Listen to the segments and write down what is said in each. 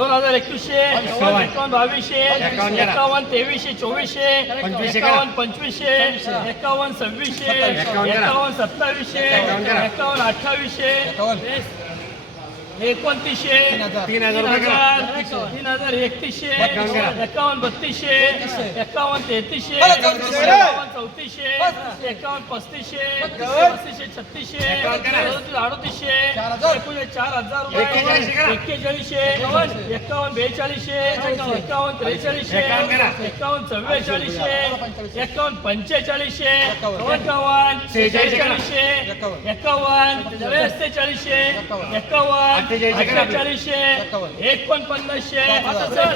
दोन हजार एकवीसशे एकावन्न बावीसशे एकावन्न तेवीसशे चोवीसशे एकावन्न पंचवीसशे एकावन्न सव्वीसशे एकावन्न सत्तावीसशे एकावन्न अठ्ठावीसशे. एकोणतीसशे तीन हजार. तीन हजार एकतीसशे एकावन्न बत्तीसशे एकावन्न तेहतीसशे चौतीसशे. एकावन्न चौतीसशे एकावन्न पस्तीसशे पस्तीसशे. छत्तीसशे अडतीसशे एकोणीस चार हजार रुपये. एक्केचाळीसशे एकावन्न बेचाळीसशे एकावन्न त्रेचाळीसशे एकावन्न चव्वेचाळीसशे एकावन्न पंचेचाळीसशे एकावन्न. सेहेचाळीसशे एकावन्न सत्तेचाळीसशे एकावन्न अठ्ठेचाळीसशे. एकोणपन्नासशे पाच हजार.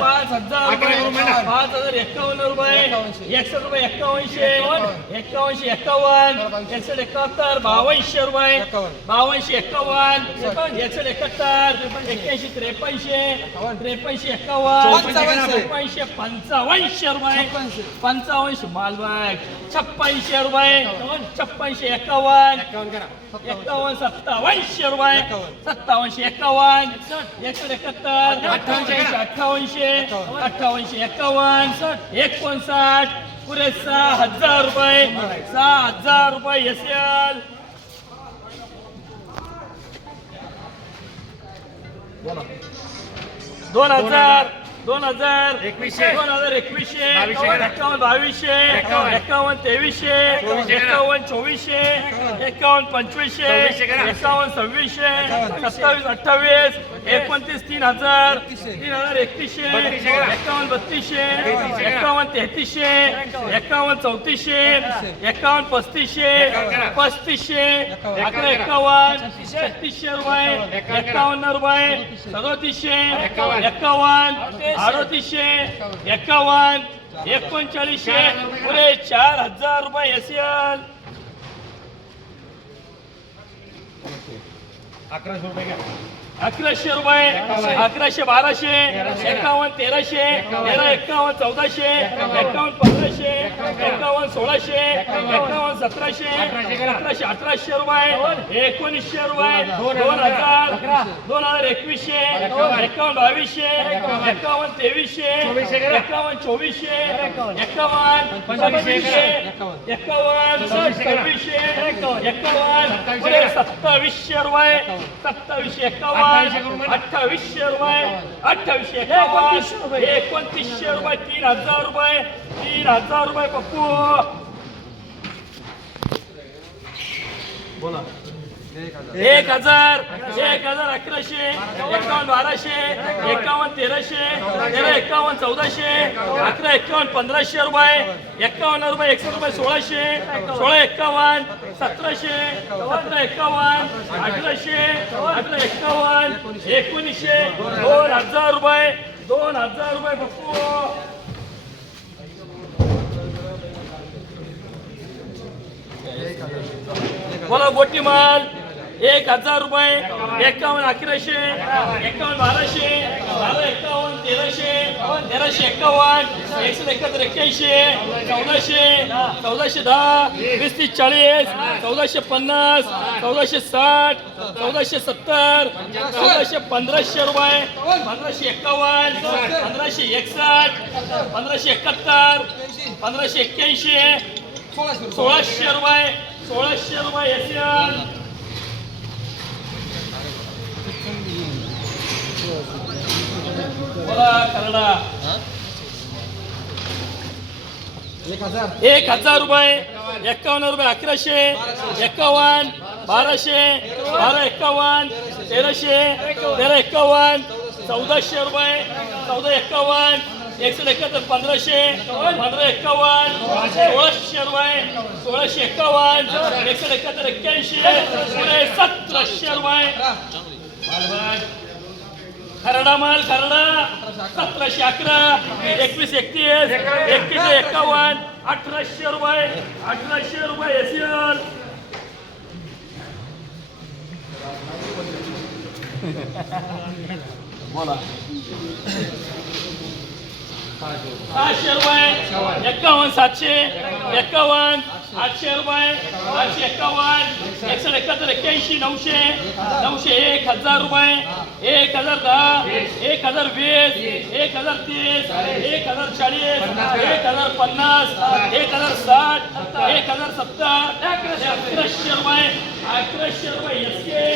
रुपये. ना. पाच हजार एकावन्न रुपये एकसष्ट रुपये एक्कावनशे एक्कावनशे एक्कावन्न एकसष्ट एकाहत्तर बावनशे रुपये बावनशे एक्कावन्न एकसष्ट. एकाहत्तर एक्क्याऐंशी त्रेपन्नशे त्रेपन्नशे एक्कावन्न चौपन्नशे पंचावनशे रुपये पंचावनशे मालबाग छप्पनशे रुपये छप्पनशे एक्कावन्न एक्कावन्न सत्तावनशे रुपये सत्तावनशे एक्कावन्न एकशे एकाहत्तर अठ्ठावनशे अठ्ठावनशे अठ्ठावनशे एक्कावन्न एकोणसाठ पुरे सहा हजार रुपये सहा हजार रुपये एस एल. दोन हजार. दोन हजार एकवीसशे. दोन हजार एकवीसशे. एकावन्न बावीसशे एकावन्न. तेवीसशे. एकावन्न चोवीसशे एकावन्न पंचवीसशे. एकावन्न सव्वीसशे सत्तावीस अठ्ठावीस एकोणतीस तीन हजार तीन हजार एकतीसशे. एकावन्न बत्तीसशे. एकावन्न तेहतीसशे एकावन्न चौतीसशे एकावन्न पस्तीसशे. पस्तीसशे अकरा एकावन्न छत्तीसशे रुपये. एकावन्न रुपये सदोतीसशे एकावन्न. अडतीसशे एकावन्न एकोणचाळीसशे पुरे चार हजार रुपये एस अकराशे रुपये घ्या. अकराशे रुपये अकराशे बाराशे एकावन्न तेराशे तेरा एकावन्न चौदाशे एकावन्न पंधराशे एकावन्न सोळाशे एकावन्न सतराशे सतराशे अठराशे रुपये एकोणीसशे रुपये दोन हजार दोन हजार एकवीसशे एकावन्न बावीसशे एकावन्न तेवीसशे एकावन्न चोवीसशे एकावन्न पंचवीसशे एकावन्न सव्वीसशे एकावन्न सत्तावीसशे रुपये सत्तावीसशे अठ्ठावीसशे रुपये. अठ्ठावीसशे एकावन्न एकोणतीसशे रुपये. तीन हजार रुपये. तीन हजार रुपये पप्पू. बोला. एक हजार एक हजार अकराशे एकावन्न बाराशे एकावन्न तेराशे तेरा एकावन्न चौदाशे अकरा एकावन्न पंधराशे रुपये एकावन्न रुपये एकशे रुपये सोळाशे सोळा एकावन्न सतराशे सतरा एकावन्न अठराशे अठरा एकावन्न एकोणीसशे दोन हजार रुपये दोन हजार रुपये बघतो बोला गोटी माल. एक हजार रुपये एकावन्न अकराशे एकावन्न बाराशे बारा एकावन्न तेराशे तेराशे एकावन्न एकशे एकाहत्तर एक्क्याऐंशी चौदाशे चौदाशे दहा वीस तीस चाळीस चौदाशे पन्नास चौदाशे साठ चौदाशे सत्तर चौदाशे पंधराशे रुपये पंधराशे एकावन्न पंधराशे एकसष्ट पंधराशे एकाहत्तर पंधराशे एक्क्याऐंशी सोळाशे रुपये. सोळाशे रुपये एशियन बोला एक हजार रुपये एकावन्न रुपये अकराशे एकावन्न बाराशे बारा एकावन्न तेराशे तेरा एकावन्न चौदाशे रुपये चौदा एकावन्न एकशे एकाहत्तर पंधराशे पंधरा एक्कावन्न सोळाशे रुपये सोळाशे एक्कावन्न एकशे एकाहत्तर एक्क्याऐंशी सतराशे रुपये खरडा माल खरडा. सतराशे अकरा एकवीस एकतीस एकतीस एक्कावन्न अठराशे रुपये अठराशे रुपये एसियल बोला सहाशे रुपये एकावन्न सातशे. एकावन्न. आठशे रुपये. आठशे एक्कावन्न एकसष्ट एकाहत्तर एक्क्याऐंशी नऊशे. नऊशे एक हजार रुपये. एक हजार दहा. एक हजार वीस. एक हजार तीस. एक हजार चाळीस. एक हजार पन्नास. एक हजार साठ. एक हजार सत्तर. अकराशे रुपये. अकराशे रुपये एस के